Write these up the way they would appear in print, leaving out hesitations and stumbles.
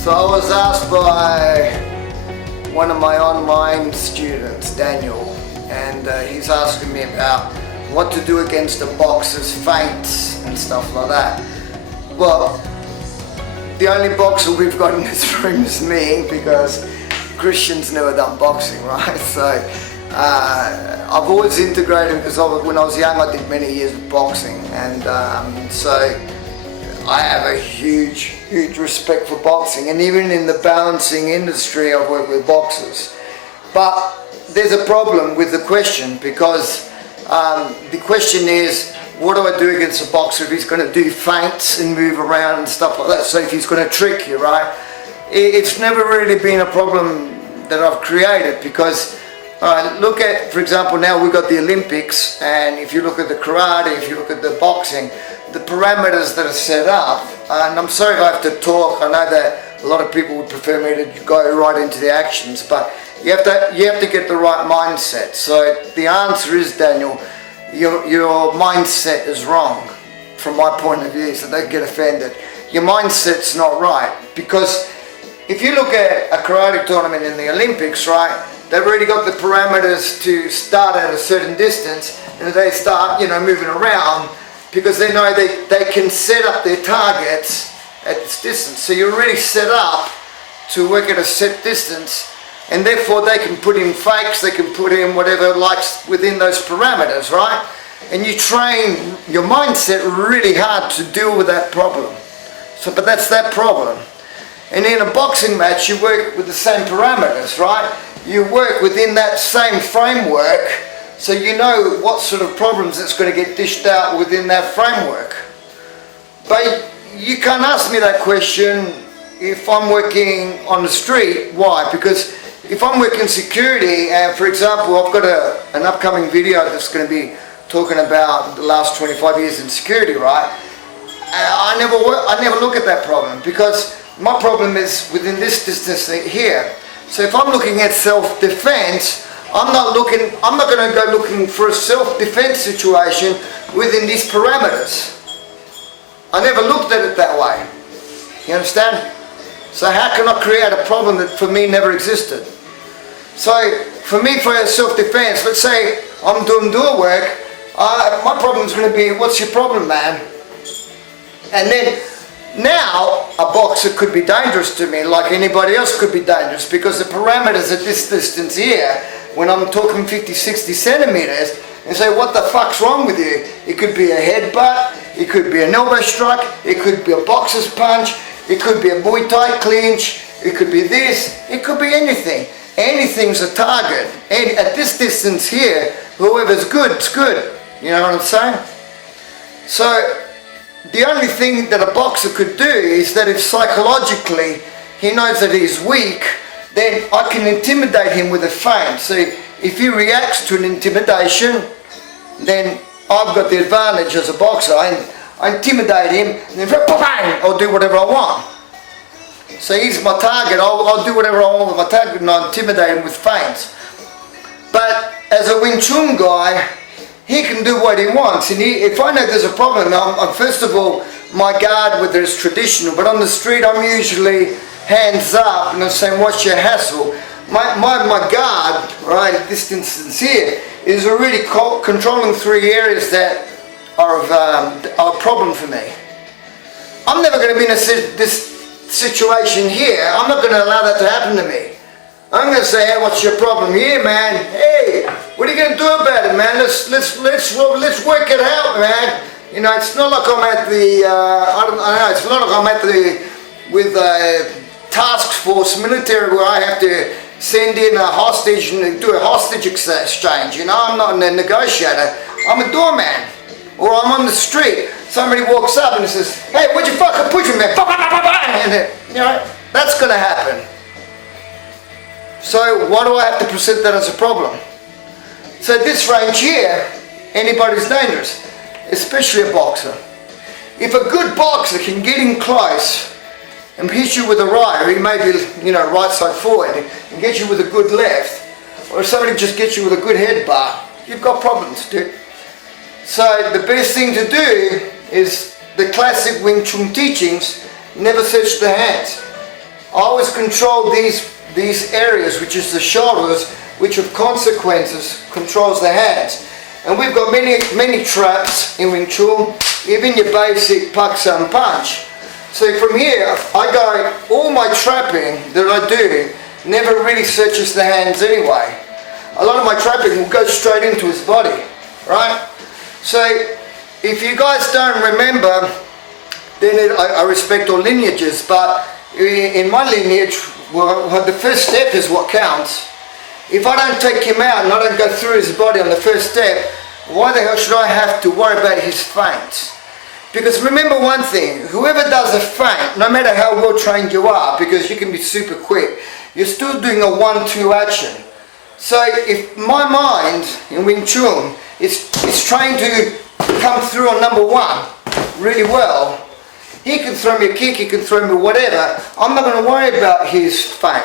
So I was asked by one of my online students, Daniel, and he's asking me about what to do against a boxer's feints and stuff like that. Well, the only boxer we've got in this room is me, because Christian's never done boxing, right? So I've always integrated, because when I was young I did many years of boxing, and so I have a huge respect for boxing, and even in the balancing industry I've worked with boxers. But there's a problem with the question, because the question is, what do I do against a boxer if he's going to do feints and move around and stuff like that? So if he's going to trick you, right? It's never really been a problem that I've created, because look at, for example, now we've got the Olympics, and if you look at the karate, if you look at the boxing, the parameters that are set up, and I'm sorry if I have to talk, I know that a lot of people would prefer me to go right into the actions, but you have to get the right mindset. So the answer is, Daniel, your mindset is wrong from my point of view, so don't get offended. Your mindset's not right, because if you look at a karate tournament in the Olympics, right, they've already got the parameters to start at a certain distance, and they start, moving around, because they know they can set up their targets at this distance. So you're already set up to work at a set distance, and therefore they can put in fakes, they can put in whatever likes within those parameters, right? And you train your mindset really hard to deal with that problem. So, but that's that problem. And in a boxing match, you work with the same parameters, right? You work within that same framework, so you know what sort of problems it's going to get dished out within that framework. But you can't ask me that question if I'm working on the street. Why? Because if I'm working security, and for example, I've got an upcoming video that's going to be talking about the last 25 years in security, right? I never look at that problem, because my problem is within this distance here. So if I'm looking at self-defense, I'm not going to go looking for a self-defense situation within these parameters. I never looked at it that way. You understand? So how can I create a problem that for me never existed? So for me, for self-defense, let's say I'm doing door work, my problem is going to be, what's your problem, man? And then now a boxer could be dangerous to me, like anybody else could be dangerous, because the parameters at this distance here, when I'm talking 50, 60 centimeters, and say, what the fuck's wrong with you? It could be a headbutt, it could be an elbow strike, it could be a boxer's punch, it could be a Muay Thai clinch, it could be this, it could be anything. Anything's a target. And at this distance here, whoever's good, it's good. You know what I'm saying? So the only thing that a boxer could do is that if psychologically he knows that he's weak, then I can intimidate him with a feint. So if he reacts to an intimidation, then I've got the advantage as a boxer. I intimidate him, and then bang, I'll do whatever I want. So he's my target, I'll do whatever I want with my target, and I intimidate him with feints. But as a Wing Chun guy, he can do what he wants, and if I know there's a problem, I'm first of all, my guard, whether it's traditional, but on the street I'm usually hands up, and I'm saying, what's your hassle? My guard, right, at this instance here, is already controlling 3 areas that are a problem for me. I'm never going to be in this situation here. I'm not going to allow that to happen to me. I'm going to say, hey, what's your problem here, man? Hey, what are you going to do about it, man? Let's work it out, man. You know, it's not like I'm at the, I don't know, it's not like I'm at the, with task force military where I have to send in a hostage and do a hostage exchange. You know, I'm not a negotiator. I'm a doorman. Or I'm on the street. Somebody walks up and says, hey, what'd you fucking push me, man? And, you know, that's going to happen. So why do I have to present that as a problem? So this range here, anybody's dangerous, especially a boxer. If a good boxer can get in close and hit you with a right, or he may be, right side forward, and get you with a good left, or if somebody just gets you with a good headbutt, you've got problems, dude. So the best thing to do is the classic Wing Chun teachings: never search the hands. Always control these areas, which is the shoulders, which with consequences controls the hands. And we've got many traps in Wing Chun, even your basic pak sam punch. So from here, all my trapping that I do never really searches the hands anyway. A lot of my trapping will go straight into his body, right? So if you guys don't remember, then I respect all lineages, but in my lineage, well, the first step is what counts. If I don't take him out and I don't go through his body on the first step, why the hell should I have to worry about his feints? Because remember one thing, whoever does a feint, no matter how well trained you are, because you can be super quick, you're still doing a 1-2 action. So if my mind in Wing Chun is trying to come through on number 1 really well, he can throw me a kick, he can throw me whatever, I'm not going to worry about his feint.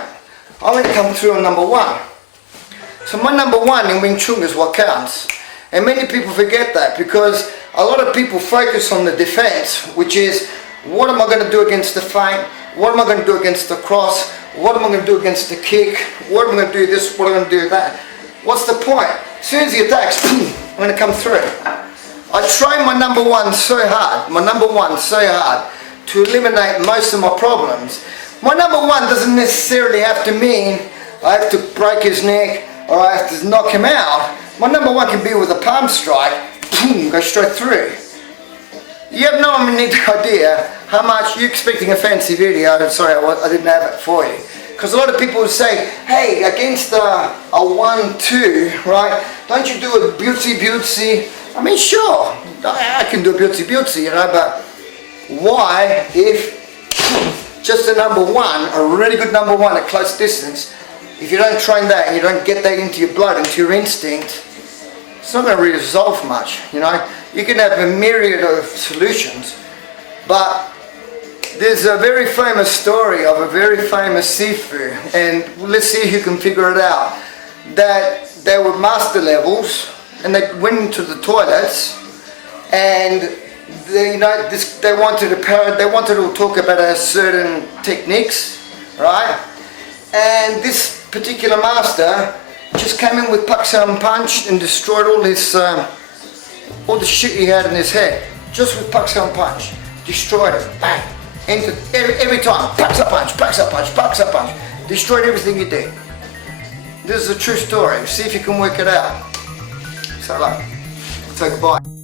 I'm going to come through on number 1. So my number 1 in Wing Chun is what counts. And many people forget that, because a lot of people focus on the defense, which is, what am I going to do against the feint? What am I going to do against the cross? What am I going to do against the kick? What am I going to do this? What am I going to do that? What's the point? As soon as he attacks, I'm going to come through. I train my number 1 so hard, to eliminate most of my problems. My number 1 doesn't necessarily have to mean I have to break his neck or I have to knock him out. My number 1 can be with a palm strike, boom, go straight through. You have no idea how much you're expecting a fancy video. Sorry, I didn't have it for you. Because a lot of people will say, hey, against a 1-2, right, don't you do a beauty? I mean, sure, I can do a beauty, but why if just a number 1, a really good number 1 at close distance, if you don't train that and you don't get that into your blood, into your instinct, it's not going to really resolve much, You can have a myriad of solutions, but there's a very famous story of a very famous Sifu, and let's see who can figure it out, that they were master levels, and they went into the toilets, and they wanted to talk about certain techniques, right? And this particular master just came in with pak sam punch and destroyed all the shit he had in his head, just with pak sam punch. Destroyed it, bang, every time, pak sam punch, destroyed everything he did. This is a true story. See if you can work it out. So, so goodbye.